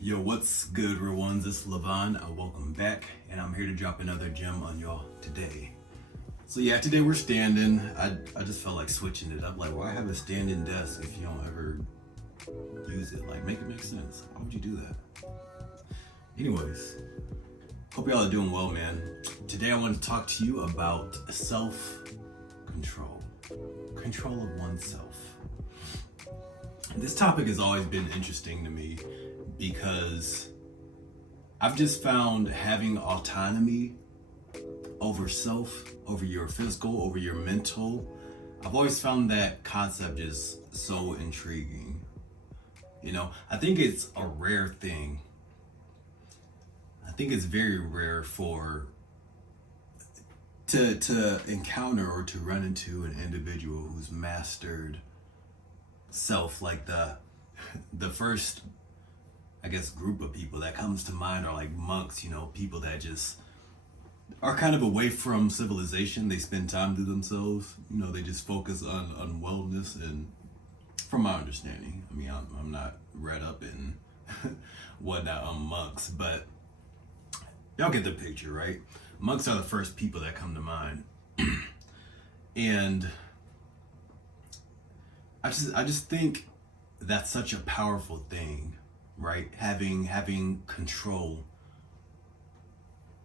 Yo, what's good, real ones? It's Levon. Welcome back, and I'm here to drop another gem on y'all today. So yeah, today we're standing. I just felt like switching it up. Like, why have a standing desk if you don't ever use it? Like, make it make sense. Why would you do that? Anyways, hope y'all are doing well, man. Today I want to talk to you about self-control, control of oneself. This topic has always been interesting to me because I've just found having autonomy over self, over your physical, over your mental, I've always found that concept just so intriguing. I think it's a rare thing. I think it's very rare for to encounter or to run into an individual who's mastered self. Like the first, I guess, group of people that comes to mind are like monks, people that just are kind of away from civilization. They spend time to themselves. They just focus on wellness. And from my understanding, I mean, I'm not read up in whatnot on monks, but y'all get the picture, right? Monks are the first people that come to mind. And I just think that's such a powerful thing, right? Having control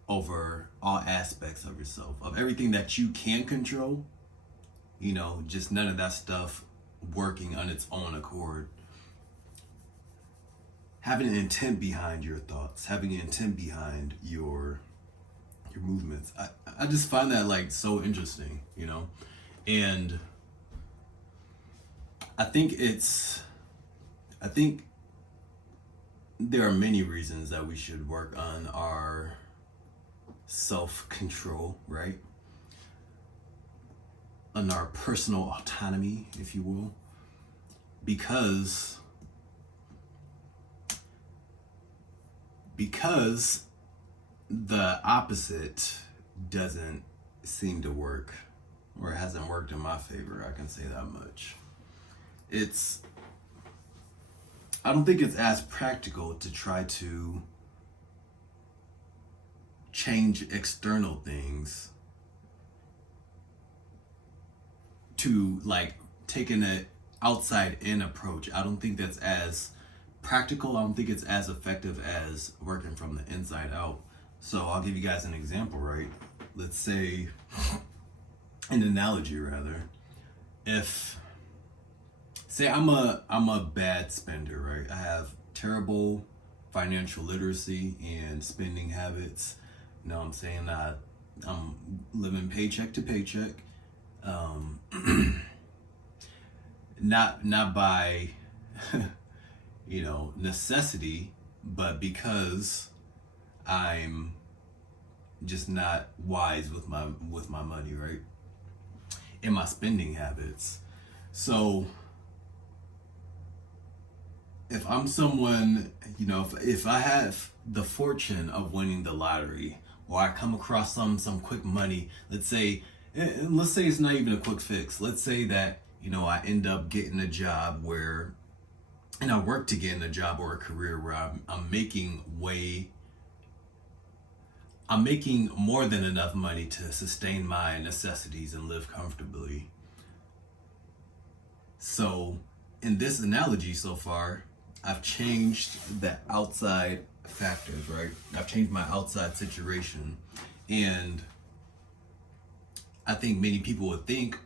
over all aspects of yourself, of everything that you can control, just none of that stuff working on its own accord. Having an intent behind your thoughts, having an intent behind your movements. I just find that like so interesting, and I think there are many reasons that we should work on our self-control, right? On our personal autonomy, if you will, because the opposite doesn't seem to work, or it hasn't worked in my favor. I can say that much. I don't think it's as practical to try to change external things, to like taking an outside in approach. I don't think that's as practical. I don't think it's as effective as working from the inside out. So I'll give you guys an example, right? Let's say, an analogy rather. If say I'm a bad spender, right? I have terrible financial literacy and spending habits. I'm saying that I'm living paycheck to paycheck. Not by necessity, but because I'm just not wise with my money, right? And my spending habits. So if I'm someone, if I have the fortune of winning the lottery, or I come across some quick money, let's say it's not even a quick fix. Let's say that, I end up getting a job where, and I work to get in a job or a career where I'm making more than enough money to sustain my necessities and live comfortably. So in this analogy so far, I've changed the outside factors, right? I've changed my outside situation. And I think many people would think,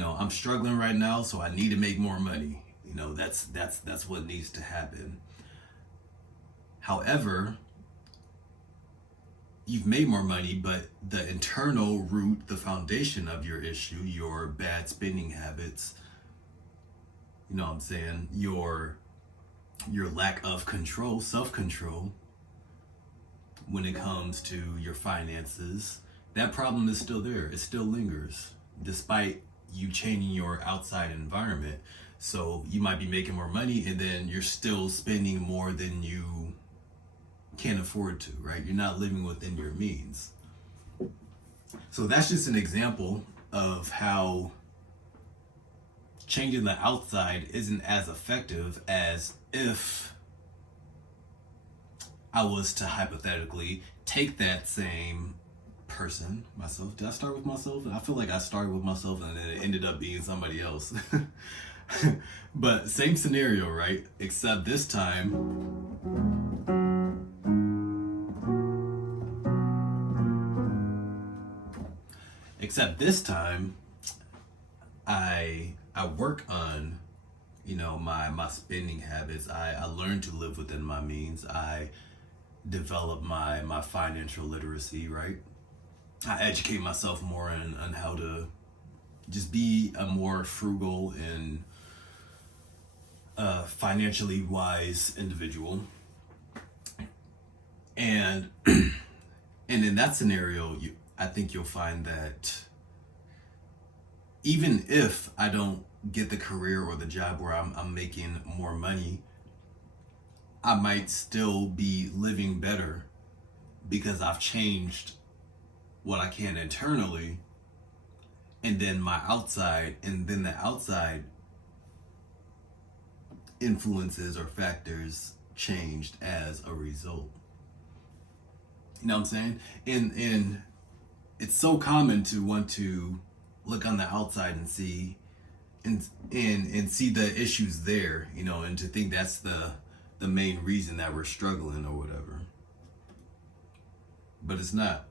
I'm struggling right now, so I need to make more money. That's what needs to happen. However, you've made more money, but the internal root, the foundation of your issue, your bad spending habits, your lack of control, self-control, when it comes to your finances, that problem is still there. It still lingers, despite you changing your outside environment. So you might be making more money, and then you're still spending more than you can afford to, right? You're not living within your means. So that's just an example of how changing the outside isn't as effective as if I was to hypothetically take that same person, myself. Did I start with myself? I feel like I started with myself and then it ended up being somebody else. But same scenario, right? Except this time, except this time, I work on, my spending habits. I learn to live within my means. I develop my financial literacy, right? I educate myself more on how to just be a more frugal and financially wise individual. And and in that scenario, I think you'll find that even if I don't get the career or the job where I'm making more money, I might still be living better because I've changed what I can internally, and then the outside influences or factors changed as a result. You know what I'm saying? And it's so common to want to look on the outside and see and see the issues there, and to think that's the main reason that we're struggling or whatever. But it's not.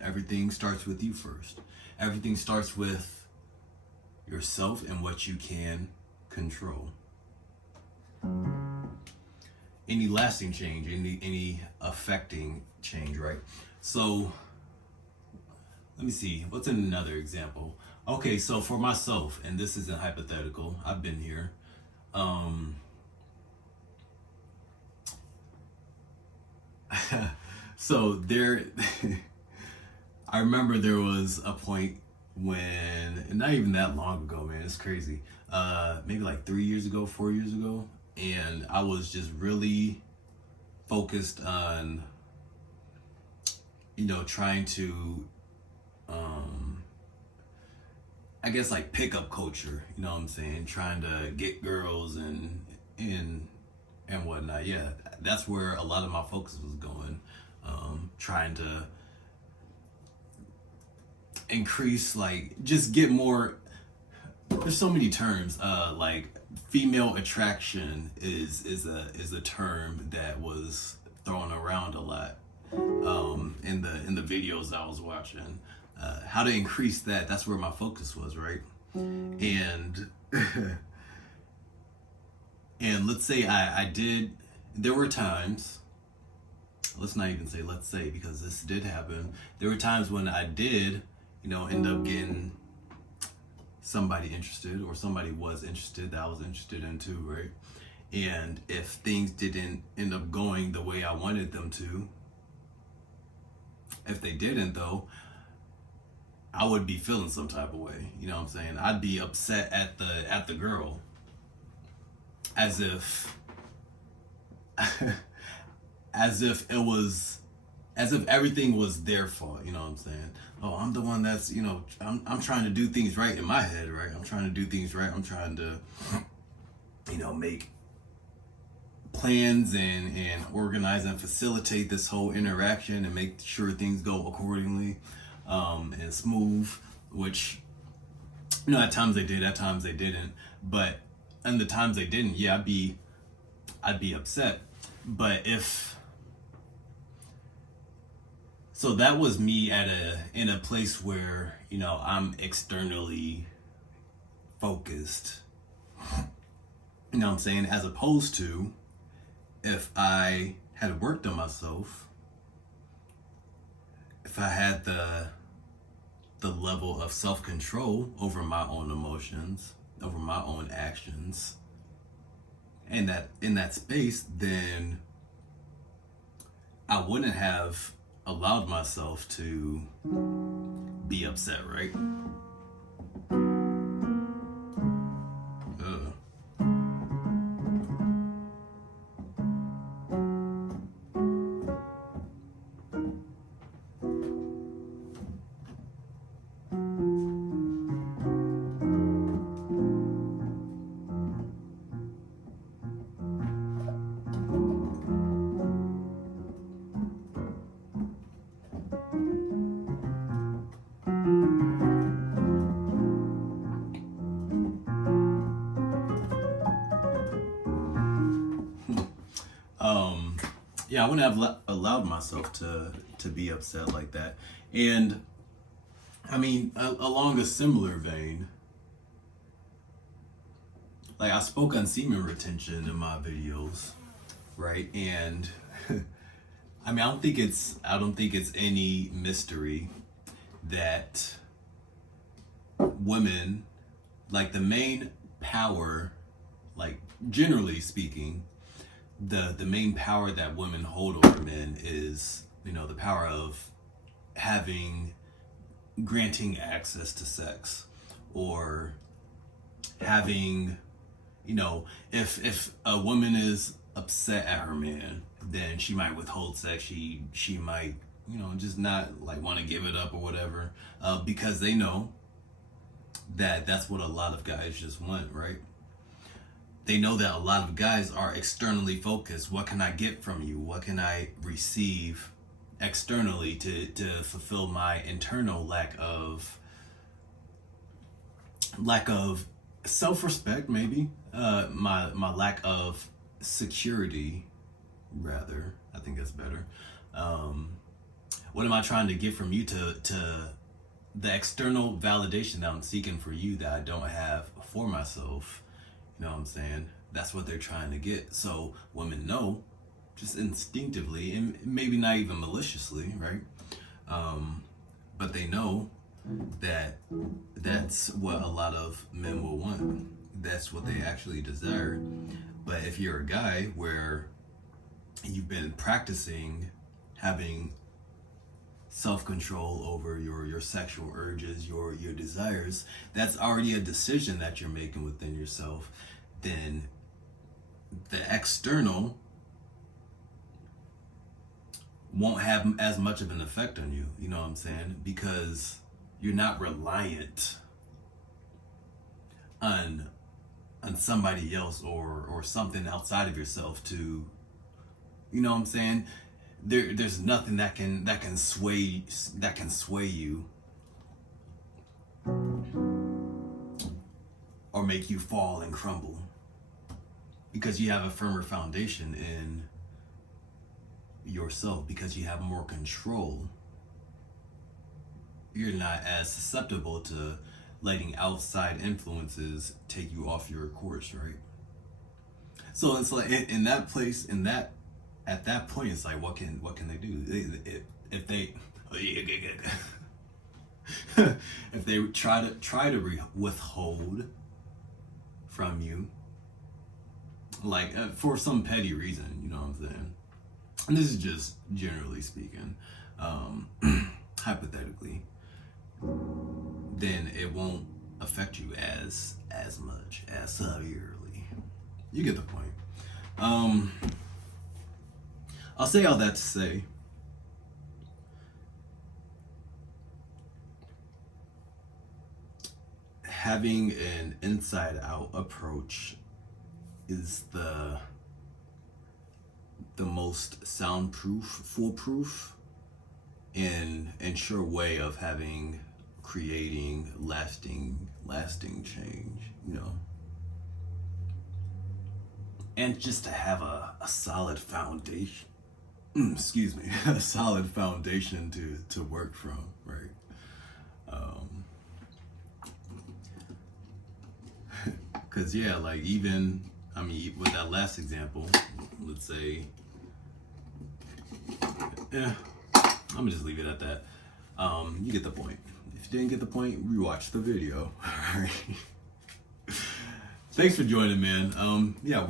Everything starts with you first. Everything starts with yourself and what you can control. Any lasting change, any affecting change, right? So let me see, what's another example? Okay, so for myself, and this isn't hypothetical, I've been here. So there, I remember there was a point when, and not even that long ago, man, it's crazy. Maybe like 3 years ago, 4 years ago, and I was just really focused on, trying to, I guess like pickup culture, you know what I'm saying? Trying to get girls and whatnot. Yeah, that's where a lot of my focus was going. Trying to increase, like, just get more. There's so many terms. Like female attraction is a term that was thrown around a lot. In the videos I was watching, how to increase that. That's where my focus was, right? And and let's say I did. There were times. Let's not even say let's say, because this did happen. There were times when I did, end up getting somebody interested, or somebody was interested that I was interested in too, right? And if things didn't end up going the way I wanted them to, if they didn't though, I would be feeling some type of way. You know what I'm saying? I'd be upset at the girl, as if as if everything was their fault. You know what I'm saying? Oh, I'm the one that's, I'm trying to do things right in my head, right? I'm trying to do things right. I'm trying to, make plans and organize and facilitate this whole interaction and make sure things go accordingly, and smooth, which, at times they did, at times they didn't. But and the times they didn't, yeah, I'd be upset. But so that was me in a place where, I'm externally focused. You know what I'm saying? As opposed to if I had worked on myself, if I had the level of self-control over my own emotions, over my own actions, and that in that space, then I wouldn't have allowed myself to be upset, right? Ugh. Yeah, I wouldn't have allowed myself to be upset like that. And I mean, along a similar vein, like I spoke on semen retention in my videos, right? And I mean, I don't think it's any mystery that women, like the main power, like generally speaking, the main power that women hold over men is, you know, the power of having, granting access to sex, or having, you know, if a woman is upset at her man, then she might withhold sex. She might, you know, just not like want to give it up or whatever, because they know that that's what a lot of guys just want, right? They know that a lot of guys are externally focused. What can I get from you? What can I receive externally to fulfill my internal lack of self-respect, maybe, my lack of security, rather, I think that's better. What am I trying to get from you to the external validation that I'm seeking for you that I don't have for myself? You know what I'm saying? That's what they're trying to get. So women know, just instinctively, and maybe not even maliciously, right? But they know that that's what a lot of men will want. That's what they actually desire. But if you're a guy where you've been practicing having self-control over your sexual urges, your desires, that's already a decision that you're making within yourself, then the external won't have as much of an effect on you, you know what I'm saying? Because you're not reliant on somebody else or something outside of yourself to, you know what I'm saying? There's nothing that can sway you or make you fall and crumble, because you have a firmer foundation in yourself, because you have more control. You're not as susceptible to letting outside influences take you off your course, right? So it's like in that place, at that point, it's like, what can they do? If they if they try to withhold from you, like for some petty reason, you know what I'm saying? And this is just generally speaking, hypothetically, then it won't affect you as much, as severely. You get the point. I'll say all that to say, having an inside-out approach is the most soundproof, foolproof, and sure way of creating lasting change, you know. And just to have a solid foundation, excuse me, a solid foundation to work from, right? Because yeah, like even, I mean, with that last example, let's say, yeah, I'm gonna just leave it at that. You get the point. If you didn't get the point, rewatch the video. All right. Thanks for joining, man. Yeah,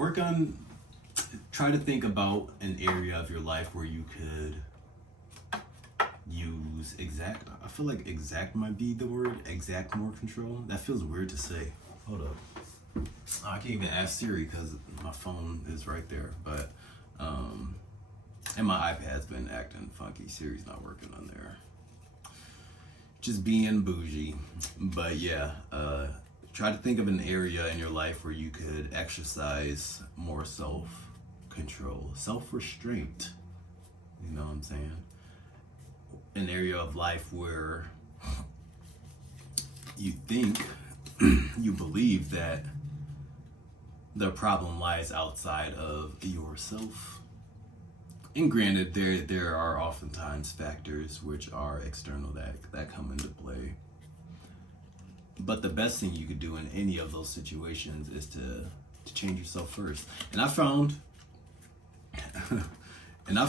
try to think about an area of your life where you could use exact. I feel like exact might be the word. Exact more control. That feels weird to say. Hold up. I can't even ask Siri because my phone is right there. But and my iPad's been acting funky. Siri's not working on there. Just being bougie. But yeah, try to think of an area in your life where you could exercise more self-control, self-restraint. You know what I'm saying? An area of life where you think, you believe that the problem lies outside of yourself, And granted, there are oftentimes factors which are external that come into play. But the best thing you could do in any of those situations is to change yourself first. And I found, and I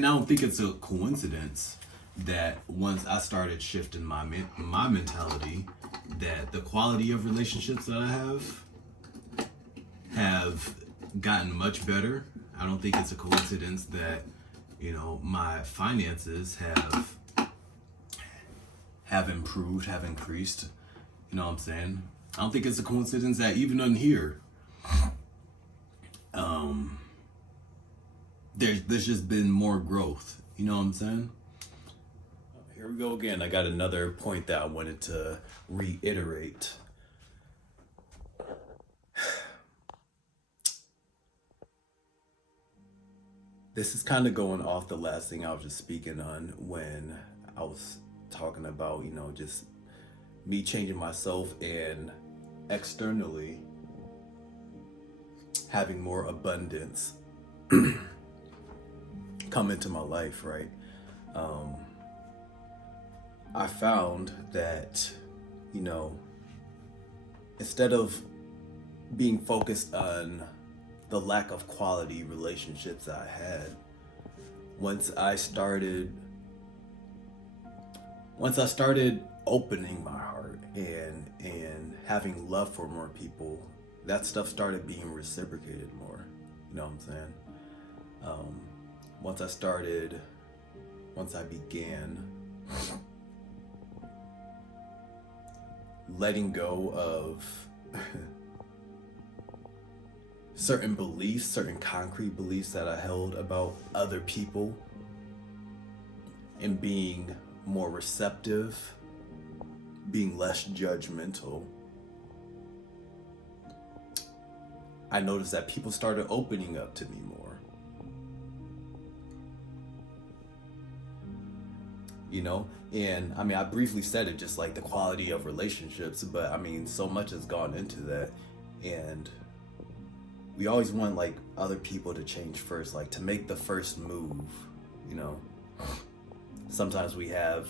don't think it's a coincidence that once I started shifting my mentality, that the quality of relationships that I have gotten much better. I don't think it's a coincidence that, you know, my finances have improved, have increased. You know what I'm saying? I don't think it's a coincidence that even on here, there's just been more growth. You know what I'm saying? Here we go again. I got another point that I wanted to reiterate. This is kind of going off the last thing I was just speaking on when I was talking about, you know, just me changing myself and externally having more abundance come into my life, right? I found that, you know, instead of being focused on the lack of quality relationships I had, once I started opening my heart and having love for more people, that stuff started being reciprocated more. You know what I'm saying? Once I began letting go of certain beliefs, certain concrete beliefs that I held about other people, and being more receptive, being less judgmental, I noticed that people started opening up to me more. You know, and I mean, I briefly said it, just like the quality of relationships, but I mean, so much has gone into that, and we always want like other people to change first, like to make the first move, you know. Sometimes we have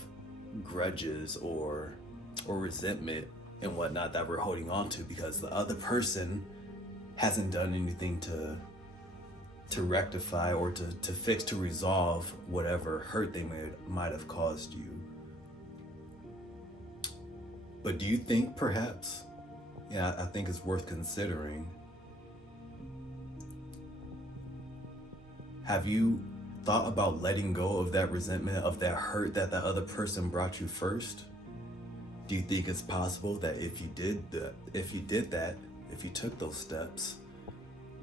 grudges or resentment and whatnot that we're holding on to because the other person hasn't done anything to rectify or to fix, to resolve whatever hurt they might have caused you. But do you think perhaps, yeah, I think it's worth considering, have you thought about letting go of that resentment, of that hurt that other person brought you first? Do you think it's possible that if you took those steps,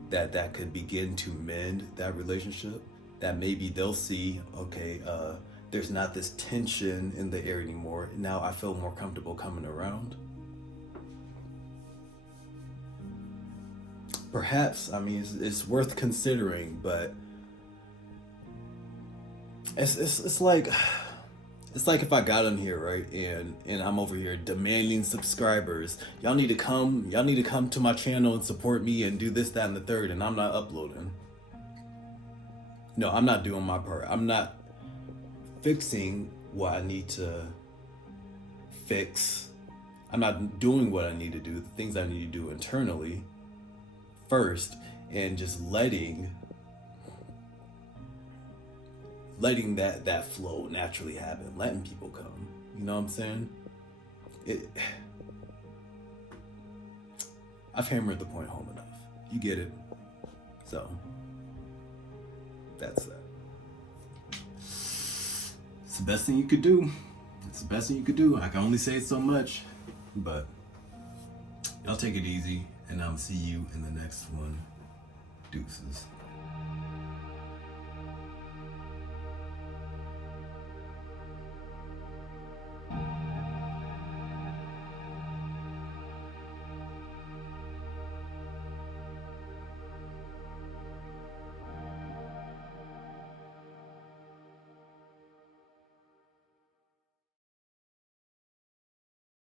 that could begin to mend that relationship? That maybe they'll see, okay, there's not this tension in the air anymore. Now I feel more comfortable coming around. Perhaps, I mean, it's worth considering, but it's like if I got on here, right, and I'm over here demanding subscribers. Y'all need to come to my channel and support me and do this, that, and the third, and I'm not uploading. No, I'm not doing my part. I'm not fixing what I need to fix. I'm not doing what I need to do, the things I need to do internally first, and just letting that flow naturally happen, letting people come. You know what I'm saying? I've hammered the point home enough. You get it? So, that's that. It's the best thing you could do. It's the best thing you could do. I can only say it so much, but y'all take it easy, and I'll see you in the next one. Deuces.